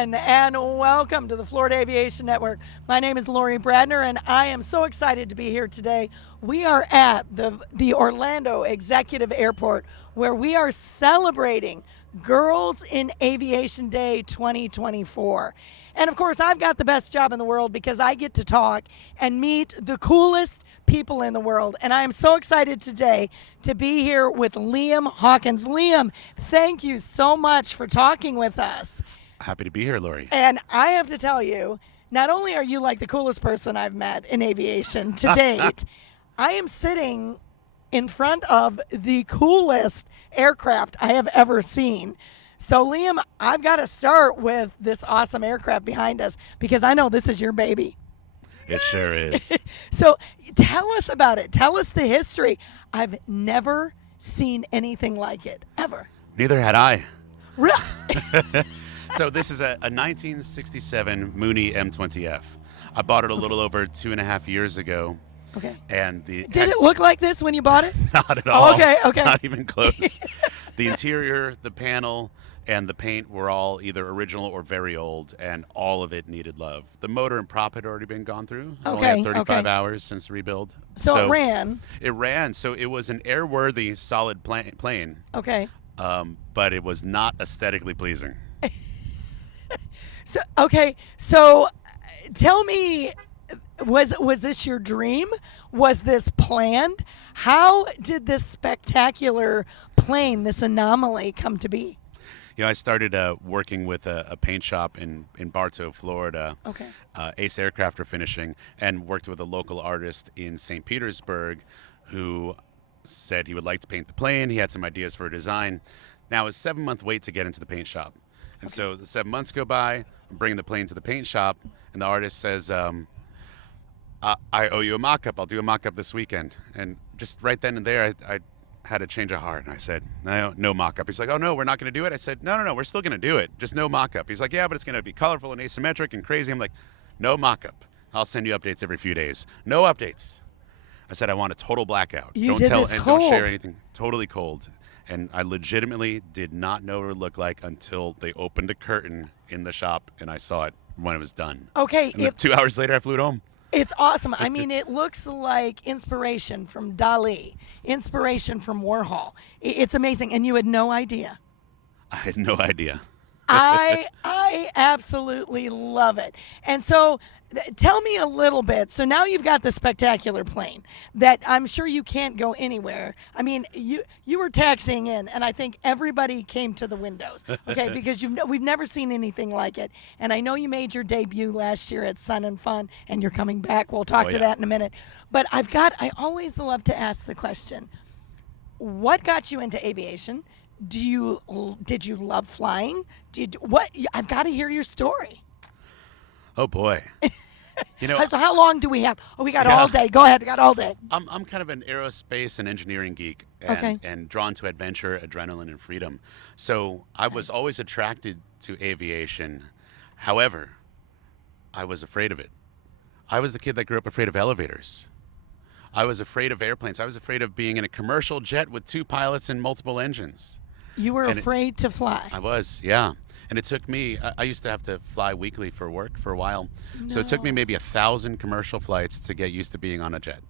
everyone, and welcome to the Florida Aviation Network. My name is Lori Bradner, and I am so excited to be here today. We are at the Orlando Executive Airport, where we are celebrating Girls in Aviation Day 2024. And of course, I've got the best job in the world because I get to talk and meet the coolest people in the world. And I am so excited today to be here with Liam Hawkins. Liam, thank you so much for talking with us. Happy to be here, Lori. And I have to tell you, not only are you like the coolest person I've met in aviation to date, I am sitting in front of the coolest aircraft I have ever seen. So, Liam, I've got to start with this awesome aircraft behind us because I know this is your baby. It sure is. So tell us about it. Tell us the history. I've never seen anything like it, ever. Neither had I. Really? So this is a 1967 Mooney M20F. I bought it a little over 2.5 years ago. Okay. And Did it look like this when you bought it? Not at all. Oh, okay. Not even close. The interior, the panel, and the paint were all either original or very old, and all of it needed love. The motor and prop had already been gone through. I only had 35 hours since the rebuild. So it ran. It ran. So it was an airworthy, solid plane. Okay. But it was not aesthetically pleasing. So tell me, was this your dream? Was this planned? How did this spectacular plane, this Anomaly, come to be? You know, I started working with a paint shop in Bartow, Florida. Okay. Ace Aircraft are finishing, and worked with a local artist in St. Petersburg who said he would like to paint the plane. He had some ideas for a design. Now, it's a 7-month wait to get into the paint shop. And so the 7 months go by, I'm bringing the plane to the paint shop, and the artist says, I owe you a mock-up. I'll do a mock-up this weekend. And just right then and there, I had a change of heart, and I said, no mock-up. He's like, oh, no, we're not going to do it. I said, no, we're still going to do it. Just no mock-up. He's like, yeah, but it's going to be colorful and asymmetric and crazy. I'm like, no mock-up. I'll send you updates every few days. No updates. I said, I want a total blackout. Don't share anything. Totally cold. And I legitimately did not know what it would look like until they opened a curtain in the shop, and I saw it when it was done. Okay. And 2 hours later, I flew it home. It's awesome. I mean, it looks like inspiration from Dali, inspiration from Warhol. It's amazing, and you had no idea. I had no idea. I absolutely love it. And so tell me a little bit. So now you've got the spectacular plane that I'm sure you can't go anywhere. I mean, you were taxiing in, and I think everybody came to the windows, okay, because we've never seen anything like it. And I know you made your debut last year at Sun and Fun, and you're coming back. We'll talk to that in a minute. But I always love to ask the question, what got you into aviation? Did you love flying? I've got to hear your story. Oh boy. You know, so how long do we have? Oh, we got all day. Go ahead. We got all day. I'm kind of an aerospace and engineering geek, and drawn to adventure, adrenaline, and freedom. So I was always attracted to aviation. However, I was afraid of it. I was the kid that grew up afraid of elevators. I was afraid of airplanes. I was afraid of being in a commercial jet with 2 pilots and multiple engines. You were afraid to fly. I was, yeah. And it took me, I used to have to fly weekly for work for a while. No. So it took me maybe 1,000 commercial flights to get used to being on a jet.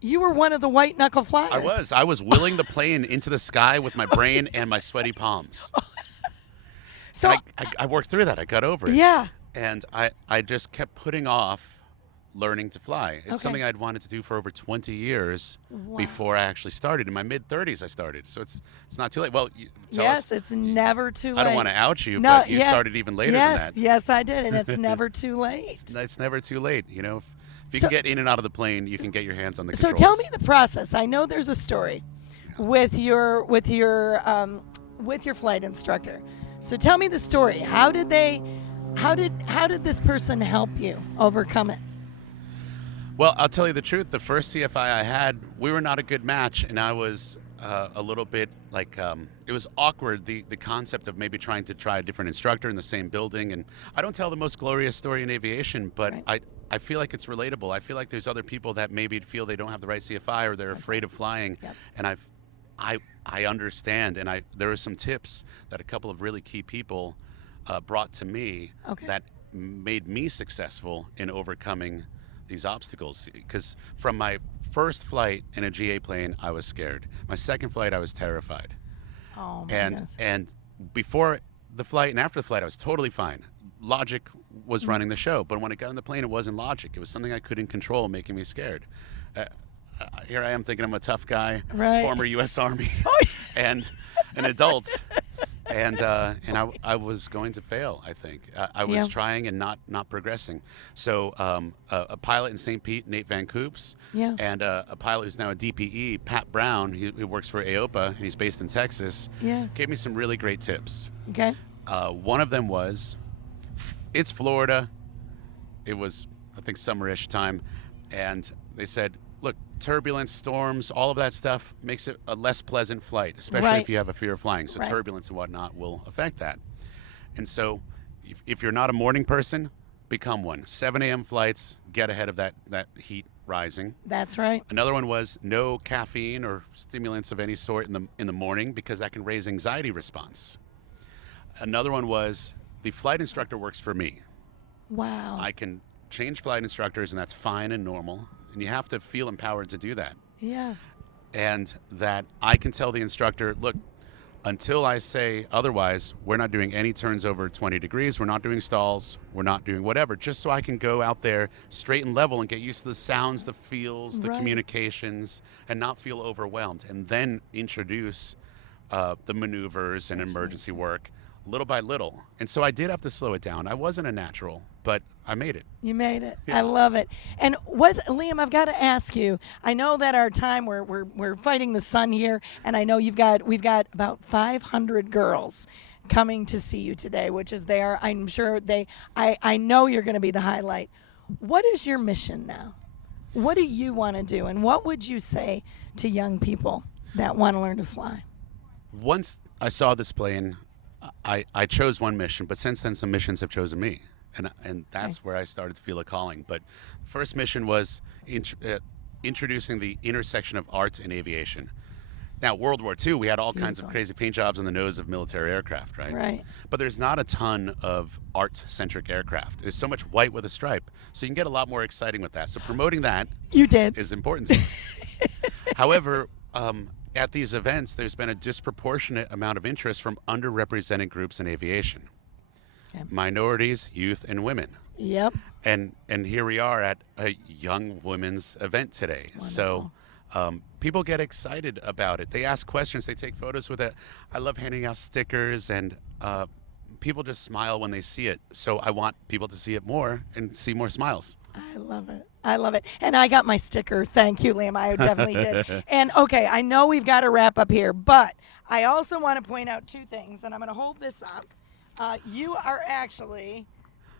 You were one of the white knuckle flyers. I was willing the plane into the sky with my brain and my sweaty palms. So I worked through that. I got over it. Yeah. And I just kept putting off learning to fly. It's something I'd wanted to do for over 20 years before I actually started. In my mid-30s, I started. So it's not too late. Well, tell us. It's never too late. I don't want to out you, but you started even later than that. Yes, I did, and it's never too late. It's never too late. You know, if you can get in and out of the plane, you can get your hands on the controls. So tell me the process. I know there's a story with your flight instructor. So tell me the story. How did this person help you overcome it? Well, I'll tell you the truth. The first CFI I had, we were not a good match, and I was a little bit like, it was awkward, the concept of maybe trying to try a different instructor in the same building. And I don't tell the most glorious story in aviation, but I feel like it's relatable. I feel like there's other people that maybe feel they don't have the right CFI or they're afraid of flying. Yep. And I understand, and there were some tips that a couple of really key people brought to me Okay. that made me successful in overcoming these obstacles. Because from my first flight in a GA plane, I was scared. My second flight, I was terrified. Oh my And goodness. and before the flight and after the flight, I was totally fine. Logic was running the show, but when I got on the plane, it wasn't logic. It was something I couldn't control, making me scared. Here I am thinking I'm a tough guy, Right. former U.S. Army, and an adult, and I was going to fail. I think I was Yeah. trying and not progressing. So a pilot in St. Pete, Nate Van Coops, Yeah. and a pilot who's now a DPE, Pat Brown, who works for AOPA, and he's based in Texas, Yeah. gave me some really great tips. Okay. One of them was, it's Florida. It was, I think, summerish time, and they said, look, turbulence, storms, all of that stuff makes it a less pleasant flight, especially Right. if you have a fear of flying. So Right. turbulence and whatnot will affect that. And so if you're not a morning person, become one. 7 a.m. flights, get ahead of that heat rising. That's right. Another one was no caffeine or stimulants of any sort in the morning, because that can raise anxiety response. Another one was the flight instructor works for me. Wow. I can change flight instructors, and that's fine and normal. And you have to feel empowered to do that. Yeah. And that I can tell the instructor, look, until I say otherwise, we're not doing any turns over 20 degrees. We're not doing stalls. We're not doing whatever, just so I can go out there straight and level and get used to the sounds, the feels, the Right. communications, and not feel overwhelmed. And then introduce the maneuvers and emergency work little by little. And so I did have to slow it down. I wasn't a natural, but I made it. You made it. Yeah. I love it. And what, Liam, I've got to ask you. I know that our time we're fighting the sun here, and I know we've got about 500 girls coming to see you today, which is there. I'm sure I know you're going to be the highlight. What is your mission now? What do you want to do, and what would you say to young people that want to learn to fly? Once I saw this plane, I chose one mission, but since then some missions have chosen me, and that's where I started to feel a calling. But the first mission was introducing the intersection of art and aviation. Now, World War II, we had all kinds of Beautiful. crazy paint jobs on the nose of military aircraft, right? Right. But there's not a ton of art-centric aircraft. There's so much white with a stripe, so you can get a lot more exciting with that. So promoting that You did. is important to us. However, at these events, there's been a disproportionate amount of interest from underrepresented groups in aviation. Okay. Minorities, youth, and women. Yep. And here we are at a young women's event today. So people get excited about it. They ask questions. They take photos with it. I love handing out stickers, and people just smile when they see it. So I want people to see it more and see more smiles. I love it. I love it. And I got my sticker. Thank you, Liam. I definitely did. And okay, I know we've got to wrap up here, but I also want to point out two things, and I'm going to hold this up. You are actually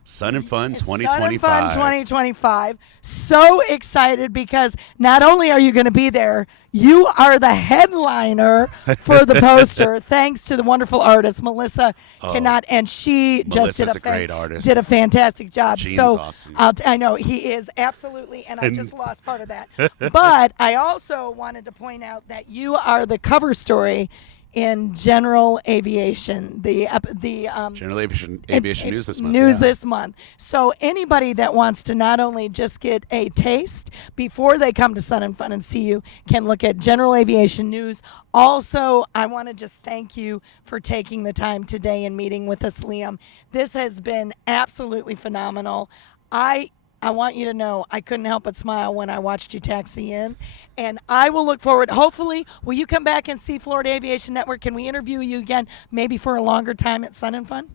Sun and Fun Sun 2025. and Fun 2025. So excited because not only are you going to be there, you are the headliner for the poster. Thanks to the wonderful artist Melissa Cannot, and she just did Melissa's a great artist. did a fantastic job. Gene's so awesome. I know he is absolutely, and I just lost part of that. But I also wanted to point out that you are the cover story in General Aviation, General Aviation News this month. News yeah. this month. So anybody that wants to not only just get a taste before they come to Sun and Fun and see you can look at General Aviation News. Also, I want to just thank you for taking the time today and meeting with us, Liam. This has been absolutely phenomenal. I want you to know I couldn't help but smile when I watched you taxi in. And I will look forward. Hopefully, will you come back and see Florida Aviation Network? Can we interview you again, maybe for a longer time at Sun and Fun?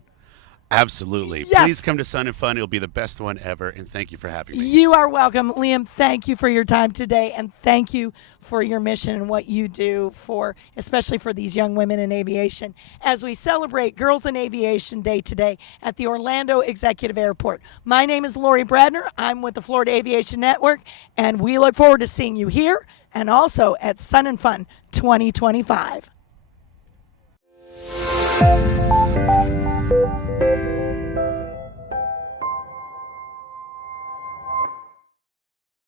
Absolutely. Yes. Please come to Sun and Fun. It'll be the best one ever. And thank you for having me. You are welcome. Liam, thank you for your time today, and thank you for your mission and what you do for, especially for these young women in aviation, as we celebrate Girls in Aviation Day today at the Orlando Executive Airport. My name is Lori Bradner. I'm with the Florida Aviation Network, and we look forward to seeing you here and also at Sun and Fun 2025.